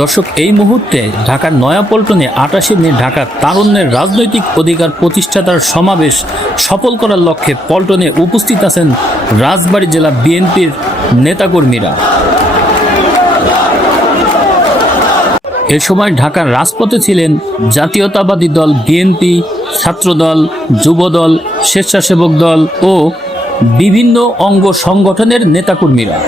দর্শক, এই মুহূর্তে ঢাকার নয়াপল্টনে আটাশে মে ঢাকার তারুণ্যের রাজনৈতিক অধিকার প্রতিষ্ঠাতার সমাবেশ সফল করার লক্ষ্যে পল্টনে উপস্থিত আছেন রাজবাড়ী জেলা বিএনপির নেতাকর্মীরা। এ সময় ঢাকার রাজপথে ছিলেন জাতীয়তাবাদী দল বিএনপি, ছাত্রদল, যুবদল, স্বেচ্ছাসেবক দল ও বিভিন্ন অঙ্গ সংগঠনের নেতাকর্মীরা।